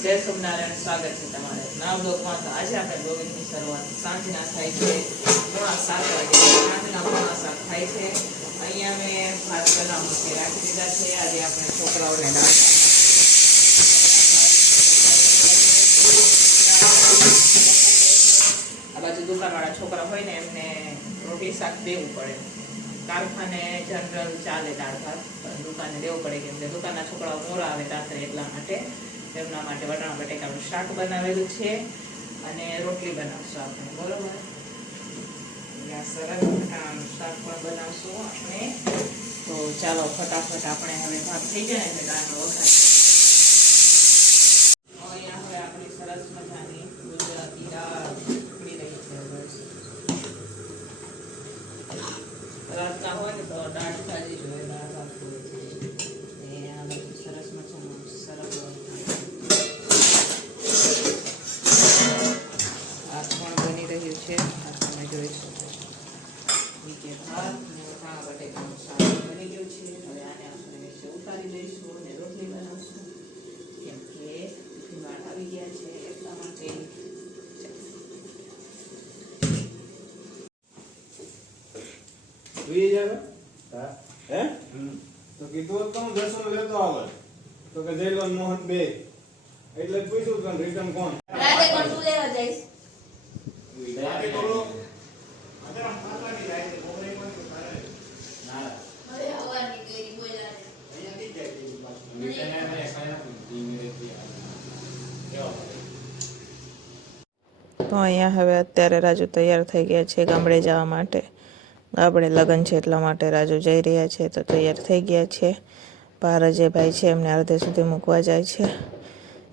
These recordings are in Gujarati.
જય સ્વામિનારાયણ સ્વાગત છે તમારે. નવા તો આજે આપણે બ્લોગિંગની શરૂઆત. સાંજના થાય છે. પોણા સાત વાગે સાંજના પોણા સાત થાય છે. અહીંયા મેં ભાત છે રાખી દીધા છે. આજે આપણે છોકરાઓને દાળ આ બાજુ દુકાનવાળા છોકરા હોય ને એમને રોટી શાક દેવું પડે. કારખાને જનરલ ચાલે દાળ ભાત. દુકાને દેવું પડે કેમ કે દુકાનના છોકરાઓ મોરા આવે રાત્રે એટલા માટે. તેમના માટે વટાણા બટેકાનું શાક બનાવેલું છે અને રોટલી બનાવશું આપણે, બરોબર? સરસ શાક પણ બનાવશું આપણે. તો ચાલો ફટાફટ આપણે હવે ભાગ થઈ જાય એટલે દાળનો અહીંયા હવે આપણી સરસ મજાની ગુજરાતી દાળ રહી છે રાતના હોય ને તો દાળ તાજી જોઈએ દાળ ભાત નીચે ભાત ને વટાણા બટેકાનું શાક બની ગયું છે હવે આને આપણે નીચે ઉતારી દઈશું અને રોટલી બનાવશું કેમ કે ટિફિન વાળ આવી ગયા છે એટલા માટે જોઈએ જાવે? હા. હે તો કીધું હોત તો હું દર્શન લેતો આવે તો કે જયલોન મોહન બે એટલે જ પૂછ્યું તને રિટર્ન કોણ રાતે પણ તું લેવા જઈશ હવે તો અહીંયા હવે અત્યારે રાજુ તૈયાર થઈ ગયા છે ગામડે જવા માટે. ગામડે લગ્ન છે એટલા માટે રાજુ જઈ રહ્યા છે તો તૈયાર થઈ ગયા છે. બહાર જે ભાઈ છે એમને અડધે સુધી મૂકવા જાય છે.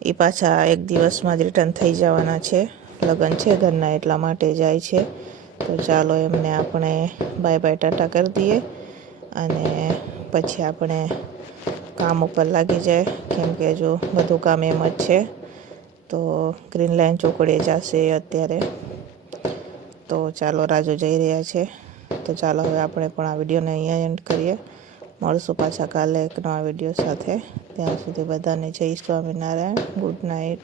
એ પાછા એક દિવસમાં જ રિટર્ન થઈ જવાના છે. લગ્ન છે ઘરના એટલા માટે જાય છે. તો ચાલો એમને આપણે બાય બાય ટાટા કરી દઈએ અને પછી આપણે કામ ઉપર લાગી જાય. કેમ કે જો બધું કામ એમ જ છે. તો ગ્રીન લાઈન ચોકડીએ જશે અત્યારે. તો ચાલો રાજુ જઈ રહ્યા છે. તો ચાલો હવે આપણે પણ આ વિડીયોને અહીંયા એન્ડ કરીએ. મળશું પાછા કાલે એક નવા વીડિયો સાથે. ત્યાં સુધી બધાને જય સ્વામિનારાયણ. Good night